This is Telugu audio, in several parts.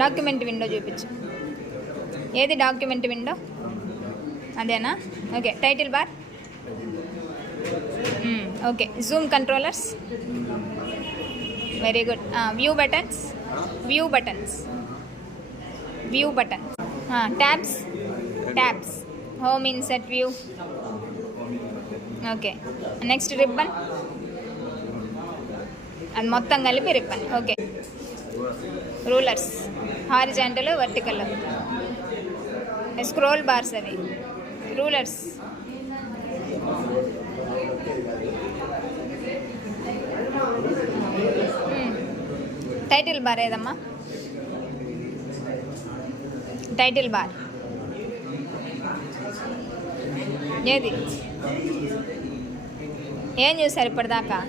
డాక్యుమెంట్ విండో చూపించు. ఏది డాక్యుమెంట్ విండో? అదేనా? Okay. Title bar. Okay. Zoom controllers. Very good. View buttons. Tabs. Home insert view. Okay. Next ribbon. అది మొత్తం కలిపి ribbon. Okay. Rulers, horizontal, vertical. Scroll bars అవి. రూలర్స్. టైటిల్ బార్ ఏదమ్మా? టైటిల్ బార్ ఏది? ఏం చూసారు ఇప్పటిదాకా?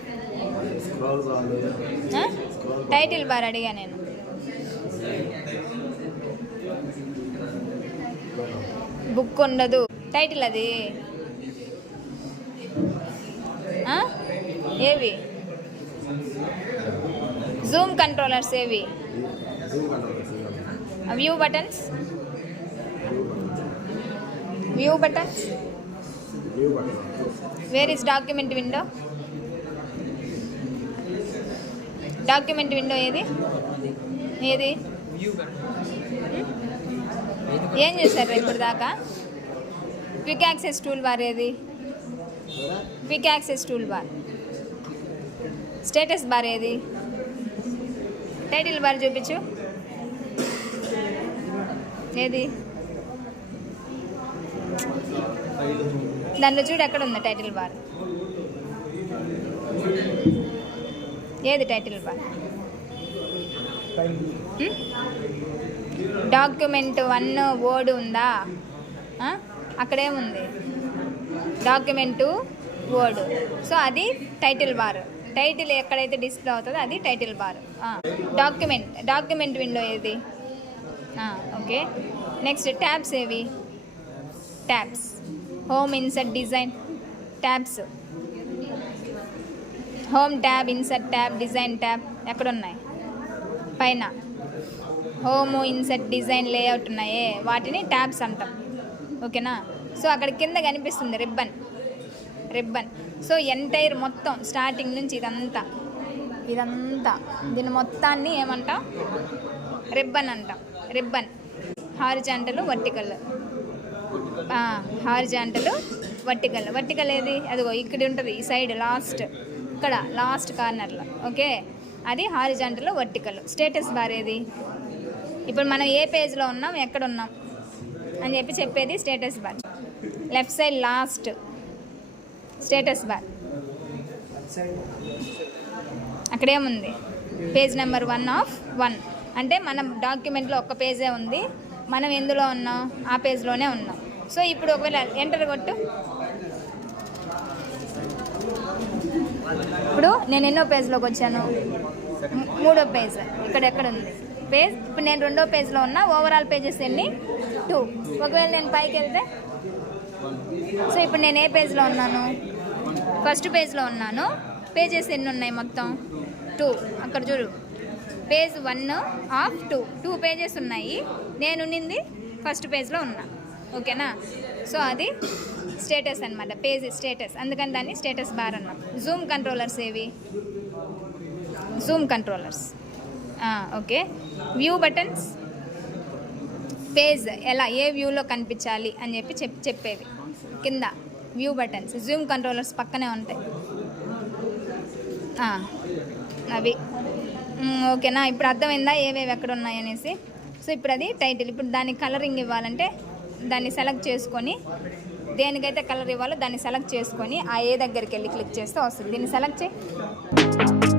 టైటిల్ బార్ అడిగా నేను. బుక్ ఉండదు. టైటిల్ అది ఏవి? జూమ్ కంట్రోలర్స్ ఏవి? View buttons. Where is document window? Document window ఏది? ఏం చేశారు ఇప్పుడు దాకా? క్విక్ యాక్సెస్ టూల్ బార్ ఏది? స్టేటస్ బార్ ఏది? టైటిల్ బార్ చూపించు. ఏది? దాంట్లో చూడు ఎక్కడ ఉంది టైటిల్ బార్. ఏది టైటిల్ బార్? డాక్యుమెంట్ 1 వర్డ్ ఉందా? అక్కడేముంది? Document word. సో అది టైటిల్ బార్. టైటిల్ ఎక్కడైతే డిస్ప్లే అవుతుందో అది టైటిల్ బార్. డాక్యుమెంట్ విండో ఏది? ఓకే. నెక్స్ట్ ట్యాబ్స్ ఏవి? Home, insert, design. Tabs. Home tab, insert tab, design tab ఎక్కడున్నాయి? పైన. హోమ్, ఇన్సర్ట్, డిజైన్, లేఅవుట్ ఉన్నాయే వాటిని ట్యాబ్స్ అంటాం. ఓకేనా? సో అక్కడ కింద కనిపిస్తుంది రిబ్బన్. సో ఎంటైర్ మొత్తం స్టార్టింగ్ నుంచి ఇదంతా దీని మొత్తాన్ని ఏమంటాం? రిబ్బన్ అంటాం. హారిజాంటల్, వర్టికల్ ఏది? అదిగో ఇక్కడ ఉంటుంది, ఈ సైడ్ లాస్ట్ కార్నర్లో. ఓకే. అది హారిజాంటల్, వర్టికల్. స్టేటస్ బార్ ఏది? ఇప్పుడు మనం ఏ పేజ్లో ఉన్నాం, ఎక్కడ ఉన్నాం అని చెప్పేది status bar. Left side last status bar. అక్కడేముంది? Page number 1/1. అంటే మనం డాక్యుమెంట్లో ఒక్క పేజే ఉంది, మనం ఎందులో ఉన్నాం? ఆ పేజ్లోనే ఉన్నాం. సో ఇప్పుడు ఒకవేళ ఎంటర్ కొట్టు. ఇప్పుడు నేను ఎన్నో పేజ్లోకి వచ్చాను? 3వ పేజ్. ఇక్కడ ఎక్కడ ఉంది పేజ్? ఇప్పుడు నేను 2వ పేజ్లో ఉన్నా. ఓవరాల్ పేజెస్ ఎన్ని? 2. ఒకవేళ నేను పైకి వెళ్తే, సో ఇప్పుడు నేను ఏ పేజ్లో ఉన్నాను? ఫస్ట్ పేజ్లో ఉన్నాను. పేజెస్ ఎన్ని ఉన్నాయి మొత్తం? 2. అక్కడ చూడు, పేజ్ 1/2. 2 పేజెస్ ఉన్నాయి. నేను ఉన్నింది ఫస్ట్ పేజ్లో ఉన్నా. ఓకేనా? సో అది స్టేటస్ అనమాట, పేజ్ స్టేటస్. అందుకని దాన్ని స్టేటస్ బార్ అన్నాం. జూమ్ కంట్రోలర్స్ ఏవి? ఓకే. View buttons. పేజ్ ఎలా, ఏ వ్యూలో కనిపించాలి అని చెప్పేవి కింద వ్యూ బటన్స్. జూమ్ కంట్రోలర్స్ పక్కనే ఉంటాయి అవి. ఓకేనా? ఇప్పుడు అర్థమైందా ఏవేవి ఎక్కడ ఉన్నాయి అనేసి? సో ఇప్పుడు అది టైటిల్. ఇప్పుడు దానికి కలరింగ్ ఇవ్వాలంటే దాన్ని సెలెక్ట్ చేసుకొని దేనికైతే కలర్ ఇవ్వాలో దాన్ని సెలెక్ట్ చేసుకొని ఆ ఏ దగ్గరికి వెళ్ళి క్లిక్ చేస్తే వస్తుంది. దీన్ని సెలెక్ట్ చేయి.